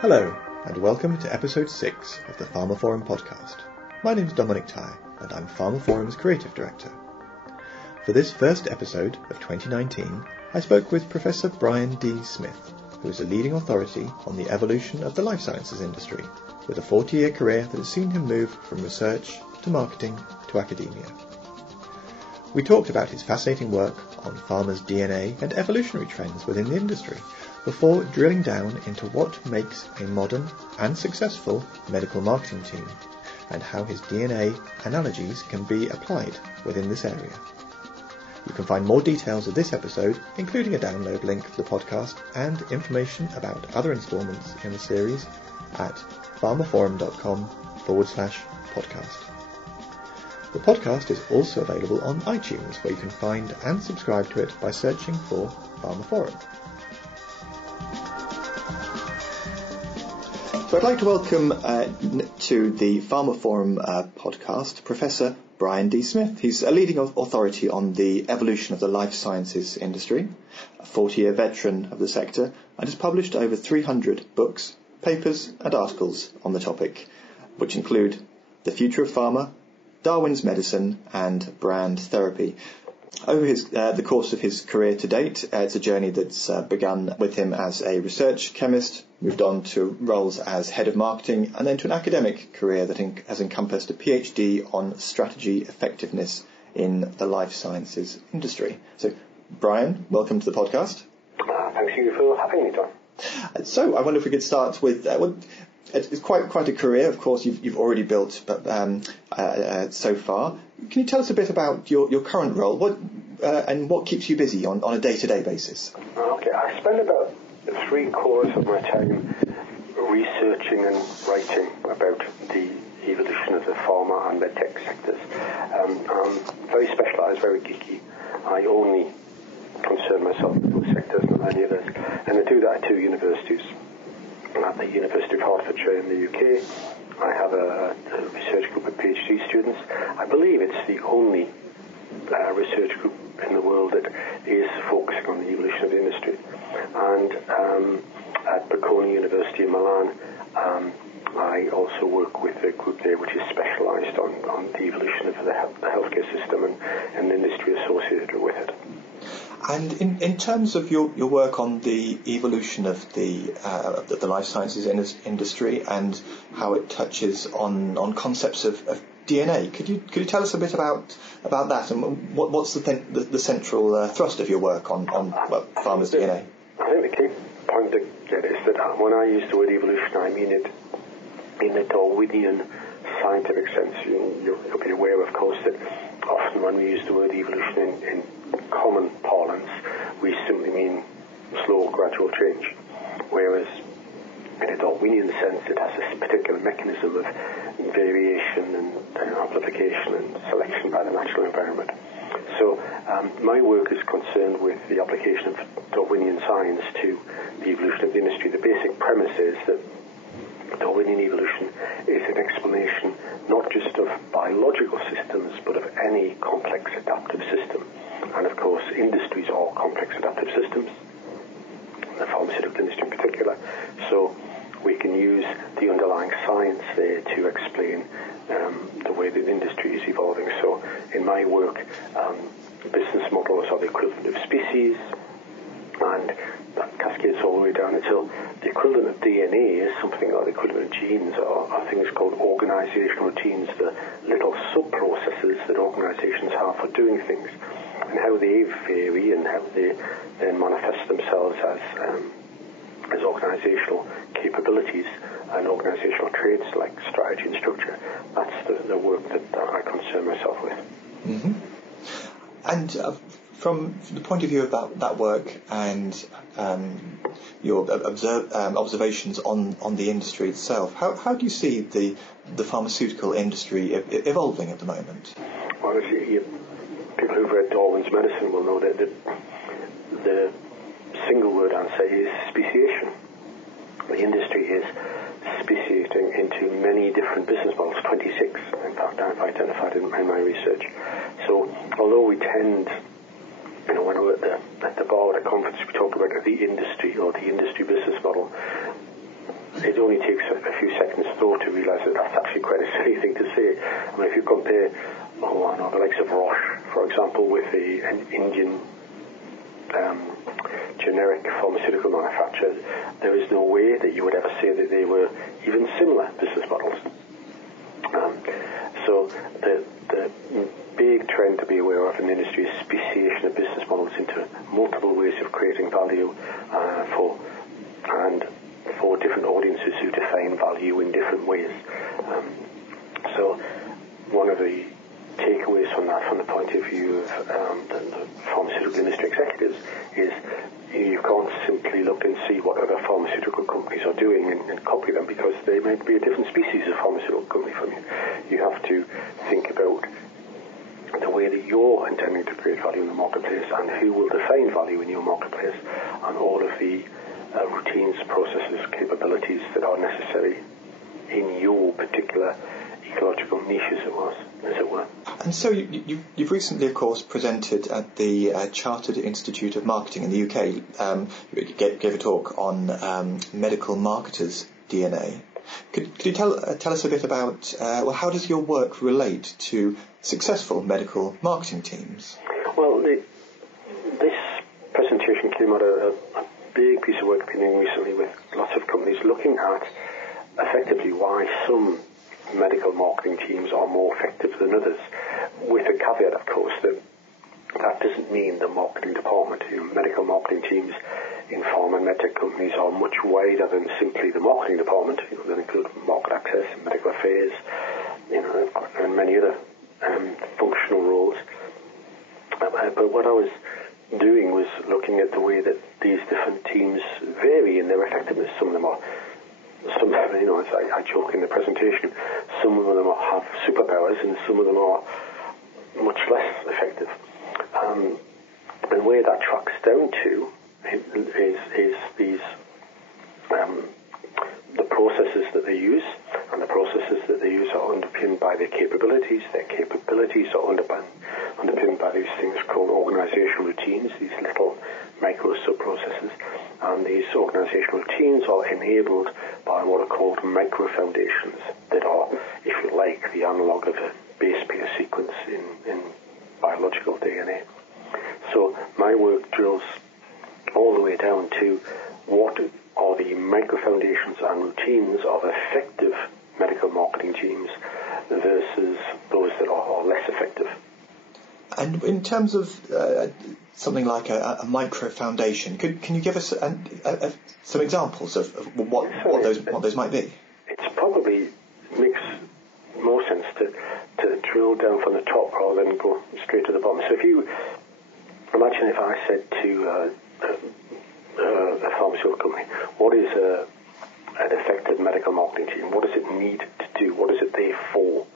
Hello, and welcome to episode 6 of the pharmaphorum podcast. My name's Dominic Ty, and I'm pharmaphorum's creative director. For this first episode of 2019, I spoke with Professor Brian D. Smith, who is a leading authority on the evolution of the life sciences industry, with a 40-year career that has seen him move from research to marketing to academia. We talked about his fascinating work on pharma's DNA and evolutionary trends within the industry, before drilling down into what makes a modern and successful medical marketing team, and how his DNA analogies can be applied within this area. You can find more details of this episode, including a download link for the podcast and information about other instalments in the series at pharmaphorum.com/podcast. The podcast is also available on iTunes, where you can find and subscribe to it by searching for pharmaphorum. So I'd like to welcome to the pharmaphorum podcast Professor Brian D. Smith. He's a leading authority on the evolution of the life sciences industry, a 40-year veteran of the sector, and has published over 300 books, papers and articles on the topic, which include The Future of Pharma, Darwin's Medicine and Brand Therapy. Over the course of his career to date, it's a journey that's begun with him as a research chemist, moved on to roles as head of marketing, and then to an academic career that has encompassed a PhD on strategy effectiveness in the life sciences industry. So, Brian, welcome to the podcast. Thank you for having me, John. So, I wonder if we could start with... it's quite a career, of course, you've already built, but so far. Can you tell us a bit about your current role, and what keeps you busy on a day-to-day basis? Okay, I spend about 3/4 of my time researching and writing about the evolution of the pharma and medtech sectors. I'm very specialised, very geeky. I only concern myself with those sectors, not any others, and I do that at two universities. At the University of Hertfordshire in the UK, I have a research group of PhD students. I believe it's the only research group in the world that is focusing on the evolution of the industry. And at Bocconi University in Milan, I also work with a group there which is specialised on the evolution of the healthcare system and the industry associated with it. And in terms of your work on the evolution of the life sciences industry and how it touches on concepts of DNA, could you tell us a bit about that, and what's the central thrust of your work on pharma's DNA? I think the key point to get is that when I use the word evolution, I mean it in the Darwinian scientific sense. You'll be aware, of course, that often when we use the word evolution in common parlance, we simply mean slow, gradual change. Whereas in a Darwinian sense, it has a particular mechanism of variation and amplification and selection by the natural environment. So my work is concerned with the application of Darwinian science to the evolution of the industry. The basic premise is that Darwinian evolution is an explanation not just of biological systems, but of any complex adaptive system. And of course, industries are complex adaptive systems, the pharmaceutical industry in particular. So we can use the underlying science there to explain the way that the industry is evolving. So in my work, business models are the equivalent of species, and that cascades all the way down until the equivalent of DNA is something like the equivalent of genes are things called organizational routines, the little sub-processes that organizations have for doing things, and how they vary and how they then manifest themselves as organizational capabilities and organizational traits like strategy and structure. That's the work that I concern myself with. Mm-hmm. And from the point of view of that work and your observations on the industry itself, how do you see the pharmaceutical industry evolving at the moment? Well, people who've read Darwin's Medicine will know that the single word answer is speciation. The industry is speciating into many different business models, 26 in fact I've identified in my research. So although we tend, when we're at the bar at a conference, we talk about the industry or the industry business model, it only takes a few seconds thought to realise that that's actually quite a silly thing to say. I mean, if you compare the likes of Roche, for example, with an Indian generic pharmaceutical manufacturer, there is no way that you would ever say that they were even similar business models. So the big trend to be aware of in the industry is speciation of business models into multiple ways of creating value for different audiences who define value in different ways. So one of the takeaways from that, from the point of view of the pharmaceutical industry executives, is you can't simply look and see what other pharmaceutical companies are doing and copy them, because they might be a different species of pharmaceutical company from you. You have to think about the way that you're intending to create value in the marketplace and who will define value in your marketplace, and all of the routines, processes, capabilities that are necessary in your particular ecological niche, as it were. And so you've recently, of course, presented at the Chartered Institute of Marketing in the UK. You gave a talk on medical marketers' DNA. Could you tell us a bit about how does your work relate to successful medical marketing teams? Well, this presentation came out of a big piece of work I've been doing recently with lots of companies, looking at effectively why some medical marketing teams are more effective than others, with the caveat, of course, that doesn't mean the marketing department. Medical marketing teams in pharma and medtech companies are much wider than simply the marketing department. They include market access, medical affairs, and many other functional roles. But what I was doing was looking at the way that these different teams vary in their effectiveness. Some of them are, as I joke in the presentation, some of them have superpowers and some of them are much less effective. And where that tracks down to is these the processes that they use, and the processes that they use are underpinned by their capabilities. Their capabilities are underpinned by these things called organizational routines, these little micro sub-processes, and these organizational routines are enabled by what are called micro foundations that are, if you like, the analog of a base pair sequence in biological DNA. So my work drills all the way down to what are the micro foundations and routines of effective medical marketing teams versus those that are less effective. And in terms of something like a micro foundation, can you give us some examples of what those might be? It probably makes more sense to drill down from the top rather than go straight to the bottom. So if you imagine if I said to a pharmaceutical company, what is an effective medical marketing team? What does it need to do? What is it there for?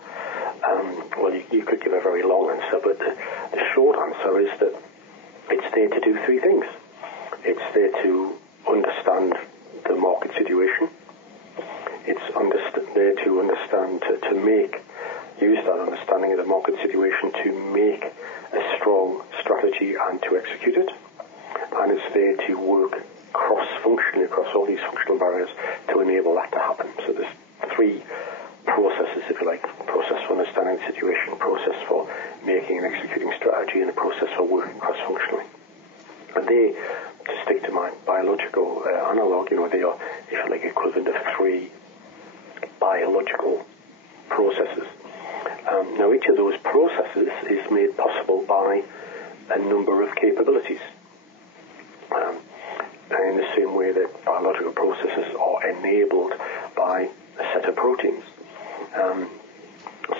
Well, you could give a very long answer, but the short answer is that it's there to do three things. It's there to understand the market situation. It's there to understand, use that understanding of the market situation to make a strong strategy and to execute it. And it's there to work cross-functionally across all these functional barriers to enable that to happen. So there's three processes, if you like: process for understanding the situation, process for making and executing strategy, and a process for working cross-functionally. And they, to stick to my biological analog, they are, if you like, equivalent of three biological processes. Now, each of those processes is made possible by a number of capabilities. In the same way that biological processes are enabled by a set of proteins.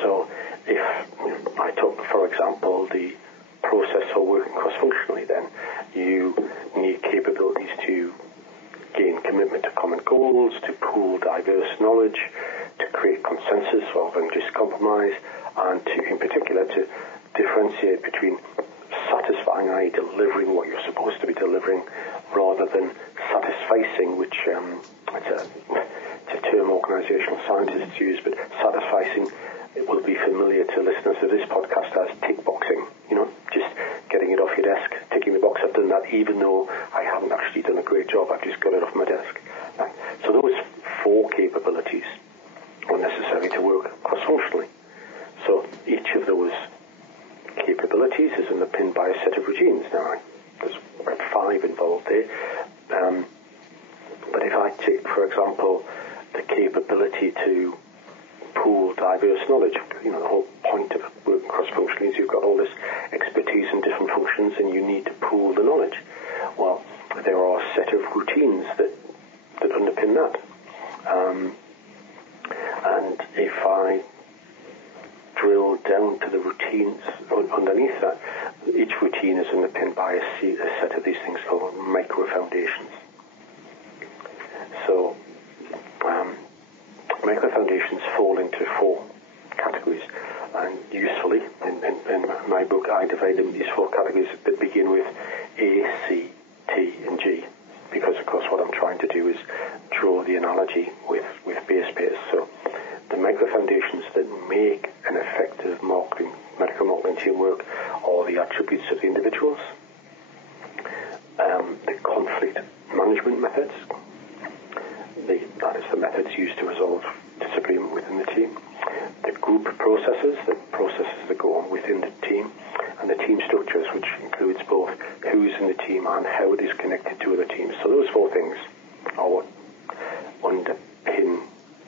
So if I took, for example, the process for working cross-functionally, then you need capabilities to gain commitment to common goals, to pool diverse knowledge, to create consensus rather than just compromise, and to, in particular, to differentiate between satisfying, i.e. delivering what you're supposed to be delivering, rather than satisficing, which it's a term organizational scientists use, but satisficing, it will be familiar to listeners of this podcast as tick boxing, just getting it off your desk, ticking the box. I've done that even though I haven't actually done a great job, I've just got it off my desk. So those 4 capabilities are necessary to work cross-functionally. So each of those capabilities is underpinned by a set of routines. Now, there's about 5 involved there. But if I take, for example, the capability to pool diverse knowledge, the whole point of working cross-functionally is you've got all this expertise in different functions and you need to pool the knowledge. Well, there are a set of routines that underpin that. And if I drill down to the routines underneath that, each routine is underpinned by a set of these things called micro-foundations. So, micro-foundations fall into 4 categories, and usefully, in my book, I divide them into these 4 categories that begin with A, C, T, and G, because, of course, what I'm trying to do is draw the analogy with base pairs. So, the micro-foundations that make an effective medical marketing team work are the attributes of the individuals, the conflict management methods, that is the methods used to resolve disagreement within the team, the group processes, the processes that go on within the team, and the team structures, which includes both who's in the team and how it is connected to other teams. So those 4 things are what underpin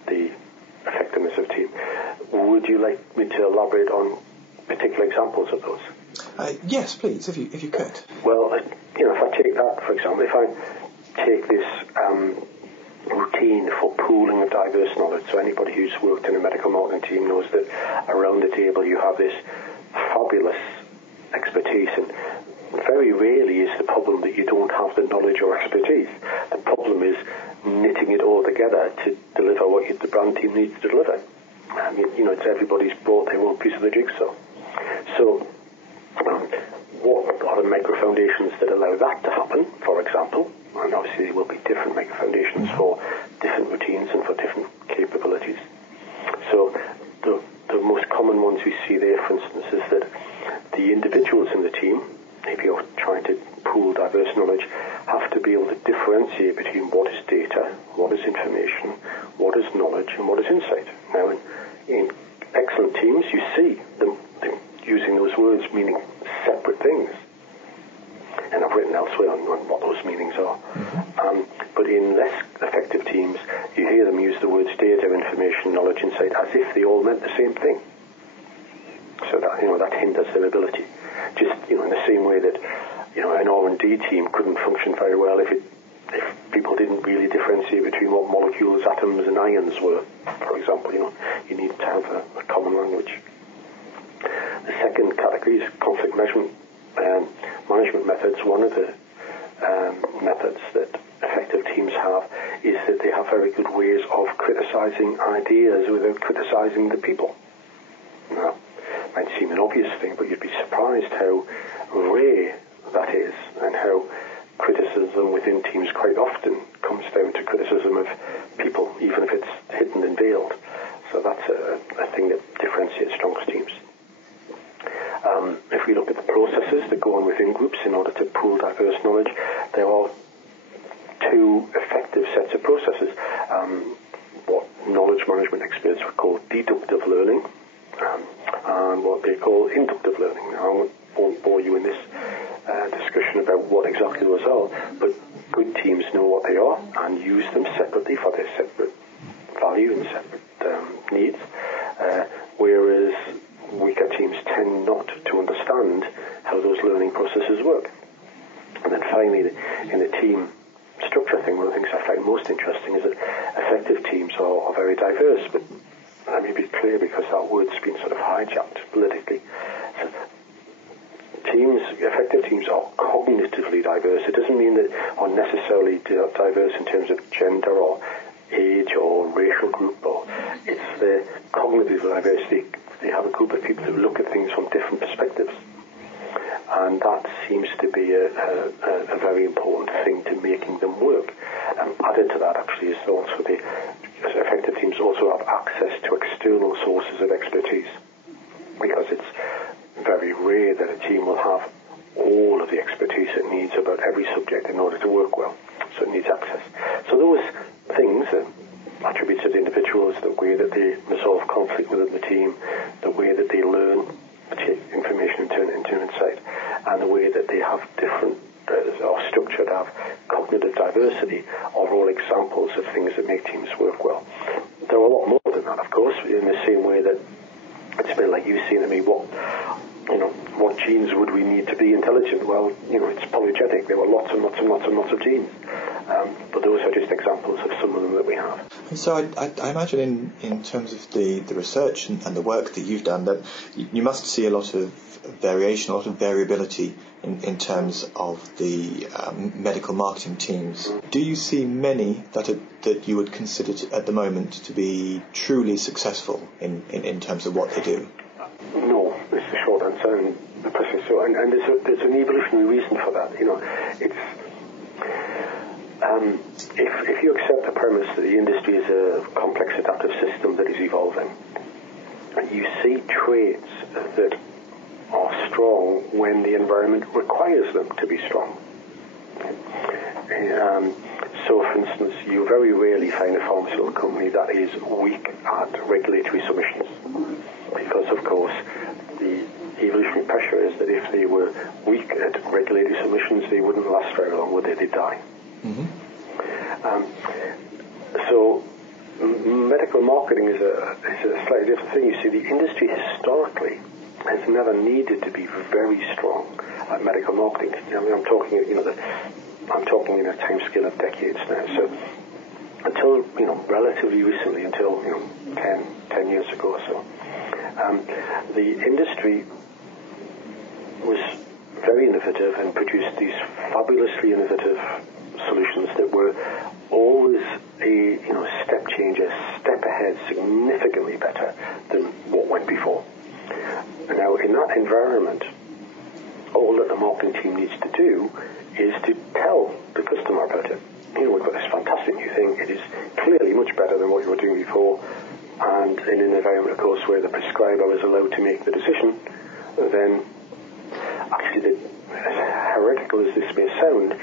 the effectiveness of team. Would you like me to elaborate on particular examples of those? Yes, please, if you could. Well, if I take that, for example, if I take this routine for pooling of diverse knowledge, so anybody who's worked in a medical marketing team knows that around the table you have this fabulous expertise, and very rarely is the problem that you don't have the knowledge or expertise. The problem is knitting it all together to deliver what the brand team needs to deliver. And it's everybody's brought their own piece of the jigsaw. So what are the micro-foundations that allow that to happen, for example? And obviously there will be different micro-foundations for different routines and for different capabilities. So the most common ones we see there, for instance, is that the individuals in the team, if you're trying to pool diverse knowledge, have to be able to differentiate between what is data, what is information, what is knowledge, and what is insight. Now, in excellent teams, you see them using those words meaning separate things. And I've written elsewhere on what those meanings are. But in less effective teams, you hear them use the words data, information, knowledge, insight as if they all meant the same thing. So that hinders their ability. Just in the same way that an R&D team couldn't function very well if people didn't really differentiate between what molecules, atoms, and ions were. For example, you need to have a common language. The second category is conflict management methods. One of the methods that effective teams have is that they have very good ways of criticizing ideas without criticizing the people. Now, it might seem an obvious thing, but you'd be surprised how rare that is, and how criticism within teams quite often comes down to criticism of people, even if it's hidden and veiled. So that's a thing that differentiates strongest teams. If we look at the processes that go on within groups in order to pool diverse knowledge, there are 2 effective sets of processes. What knowledge management experts would call deductive learning, and what they call inductive learning. Now, I won't bore you in this discussion about what exactly those are, but good teams know what they are and use them separately for their separate value and separate needs, whereas weaker teams tend not to understand how those learning processes work. And then finally, in the team structure thing, one of the things I find most interesting is that effective teams are very diverse, but let me be clear, because that word's been sort of hijacked politically. So effective teams are cognitively diverse. It doesn't mean that are necessarily diverse in terms of gender or age or racial group, or it's the cognitive diversity. They have a group of people who look at things from different perspectives, and that seems to be a very important thing to making them work. Added to that, actually, is also the effective teams also have access to external sources of expertise, because it's very rare that a team will have all of the expertise it needs about every subject in order to work well. So it needs access. So those things, attributes of the individuals, the way that they resolve conflict within the team, the way that they learn, take information and turn it into insight, and the way that they have different or structured, have cognitive diversity, are all examples of things that make teams work well. There are a lot more than that, of course, in the same way that it's a bit like you saying to me, what genes would we need to be intelligent? Well, it's polygenetic. There were lots and lots and lots and lots of genes. But those are just examples of some of them that we have. And so I imagine in terms of the research and the work that you've done, that you must see a lot of variation, a lot of variability in terms of the medical marketing teams. Do you see many that you would consider at the moment to be truly successful in terms of what they do? No, is the short answer, and there's an evolutionary reason for that. It's if you accept the premise that the industry is a complex adaptive system that is evolving, you see traits that are strong when the environment requires them to be strong. So, for instance, you very rarely find a pharmaceutical company that is weak at regulatory submissions, because, of course, the evolutionary pressure is that if they were weak at regulatory submissions, they wouldn't last very long, would they? They'd die. Mm-hmm. So medical marketing is a slightly different thing. You see, the industry historically has never needed to be very strong at medical marketing. I'm talking, I'm talking in a time scale of decades now. So until, relatively recently, until 10 years ago or so, the industry was very innovative and produced these fabulously innovative solutions that were always a step change, a step ahead, significantly better than what went before. Now, in that environment, all that the marketing team needs to do is to tell the customer about it. We've got this fantastic new thing. It is clearly much better than what you were doing before. And in an environment, of course, where the prescriber is allowed to make the decision, then actually, as heretical as this may sound,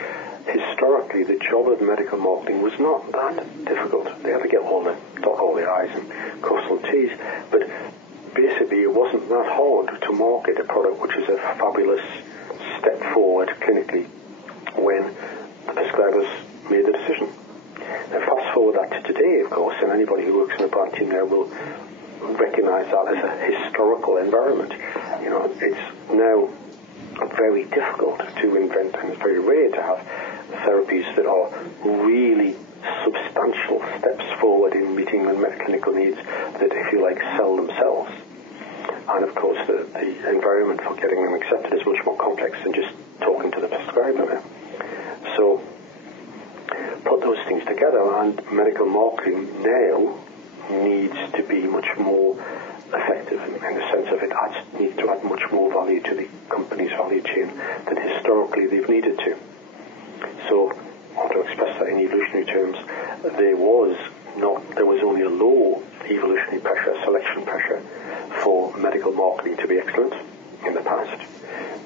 historically, the job of medical marketing was not that difficult. They had to dot all the I's and cross all the T's, but basically it wasn't that hard to market a product which is a fabulous step forward clinically when the prescribers made the decision. Now, fast forward that to today, of course, and anybody who works in a brand team there will recognize that as a historical environment. It's now very difficult to invent, and it's very rare to have therapies that are really substantial steps forward in meeting unmet clinical needs that, if you like, sell themselves. And of course, the environment for getting them accepted is much more complex than just talking to the prescriber. So, put those things together, and medical marketing now needs to be much more effective in the sense of it needs to add much more value to the company's value chain than historically they've needed to. So, to express that in evolutionary terms, there was only a low evolutionary pressure, selection pressure, for medical marketing to be excellent in the past.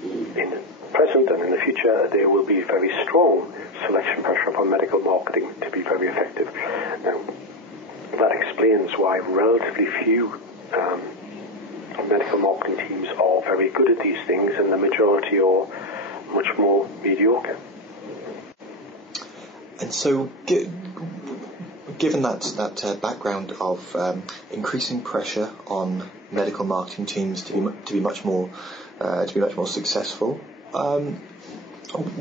In the present and in the future, there will be very strong selection pressure upon medical marketing to be very effective. Now, that explains why relatively few medical marketing teams are very good at these things, and the majority are much more mediocre. And so, given that background of increasing pressure on medical marketing teams to be much more successful,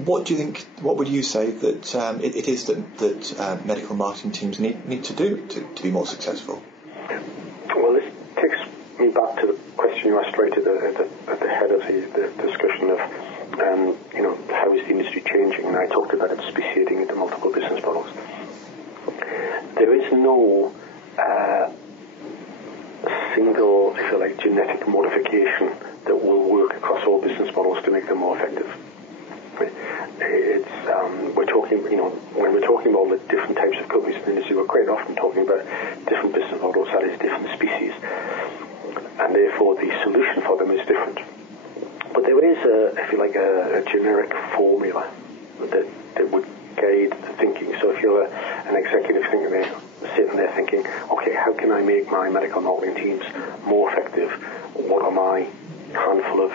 what do you think? What would you say that it is that medical marketing teams need to do to be more successful? Well, this takes me back to the question you asked right at the head of the discussion of how is the industry changing, and I talked about it speciating into multiple business models. There is no single, if you like, genetic modification that will work across all business models to make them more effective. It's we're talking, when we're talking about the different types of companies in the industry, we're quite often talking about different business models, that is, different species, and therefore the solution for them is different. But there is, if you like, a generic formula that would guide the thinking. So if you're an executive thinking, sitting there thinking, okay, how can I make my medical marketing teams more effective? What are my handful of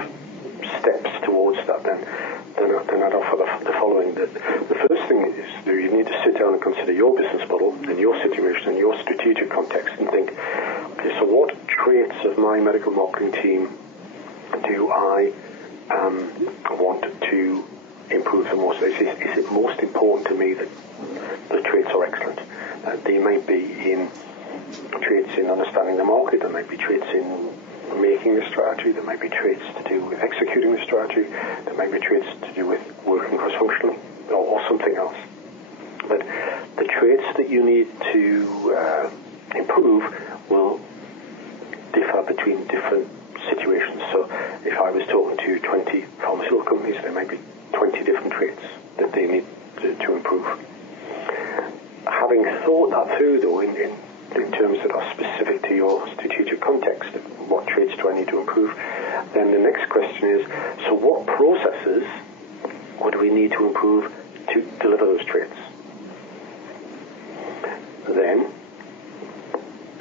steps towards that? Then I'd offer the following. That the first thing is you need to sit down and consider your business model and your situation and your strategic context and think, okay, so what traits of my medical marketing team do I want to improve the most? Is it most important to me that the traits are excellent? They might be in traits in understanding the market, there might be traits in making the strategy, there might be traits to do with executing the strategy, there might be traits to do with working cross-functionally, or something else. But the traits that you need to improve will differ between different situations. So if I was talking to 20 pharmaceutical companies, there might be 20 different traits that they need to improve. Having thought that through, though, in terms that are specific to your strategic context, what traits do I need to improve, then the next question is, so what processes would we need to improve to deliver those traits? Then,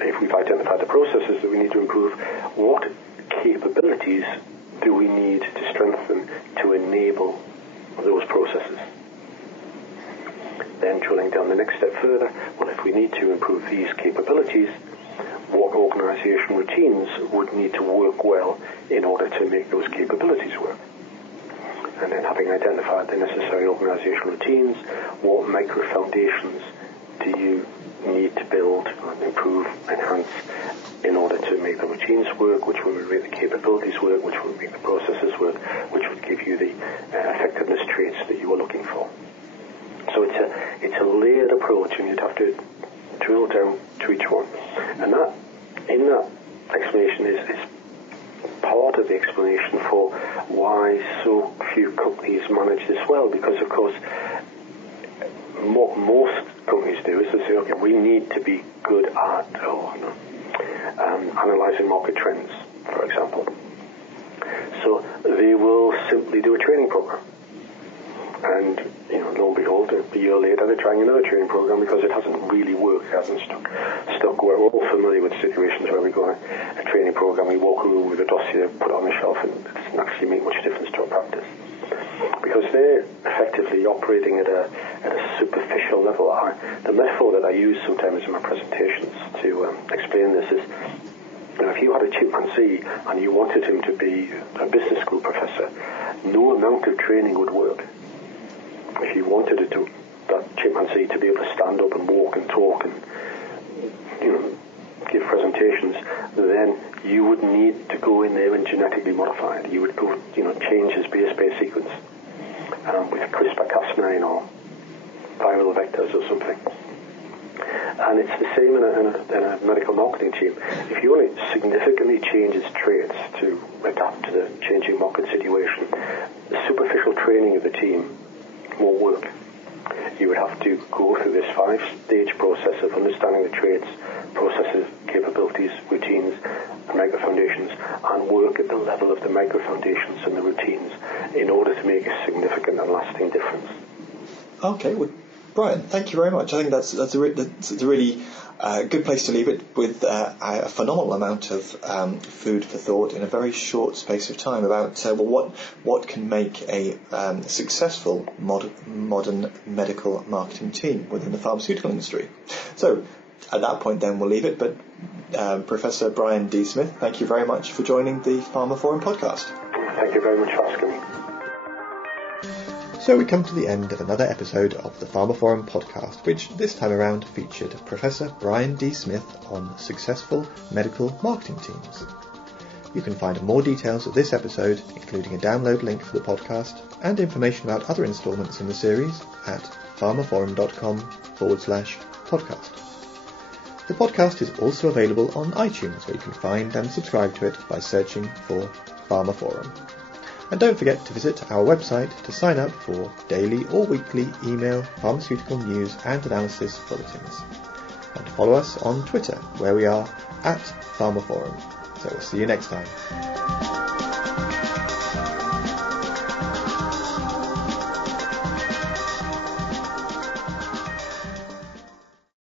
if we've identified the processes that we need to improve, what capabilities do we need to strengthen to enable those processes? Then drilling down the next step further, well, if we need to improve these capabilities, what organisation routines would need to work well in order to make those capabilities work? And then having identified the necessary organisational routines, what micro foundations do you need to build, improve, enhance in order to make the routines work, which will make the capabilities work, which will make the processes work, which will give you the effectiveness traits that you are looking for. So it's a layered approach, and you'd have to drill down to each one. And that, in that explanation, is part of the explanation for why so few companies manage this well. Because, of course, what most companies do is they say, okay, we need to be good at analysing market trends, for example. So they will simply do a training program. And, lo and behold, a year later they're trying another training program because it hasn't really worked, it hasn't stuck. We're all familiar with situations where we go on a training program, we walk away with a dossier, put it on the shelf, and it doesn't actually make much difference to our practice. Because they're effectively operating at a superficial level. The metaphor that I use sometimes in my presentations to explain this is, if you had a chimpanzee and you wanted him to be a business school professor, no amount of training would work. If you wanted that chimpanzee to be able to stand up and walk and talk and give presentations, then you would need to go in there and genetically modify it. You would go, change his base pair sequence with CRISPR-Cas9 or viral vectors or something. And it's the same in a medical marketing team. If you want to significantly change its traits to adapt to the changing market situation, the superficial training of the team won't work. You would have to go through this 5-stage process of understanding the traits, processes, capabilities, routines, and micro foundations, and work at the level of the micro foundations and the routines in order to make a significant and lasting difference. Okay, well, Brian, thank you very much. I think that's a really good place to leave it, with a phenomenal amount of food for thought in a very short space of time about what can make a successful modern medical marketing team within the pharmaceutical industry. So at that point then we'll leave it, but Professor Brian D. Smith, thank you very much for joining the pharmaphorum podcast. Thank you very much for asking me. So we come to the end of another episode of the pharmaphorum podcast, which this time around featured Professor Brian D. Smith on successful medical marketing teams. You can find more details of this episode, including a download link for the podcast and information about other instalments in the series, at pharmaphorum.com/podcast. The podcast is also available on iTunes, where you can find and subscribe to it by searching for pharmaphorum. And don't forget to visit our website to sign up for daily or weekly email pharmaceutical news and analysis bulletins. And follow us on Twitter, where we are at pharmaphorum. So we'll see you next time.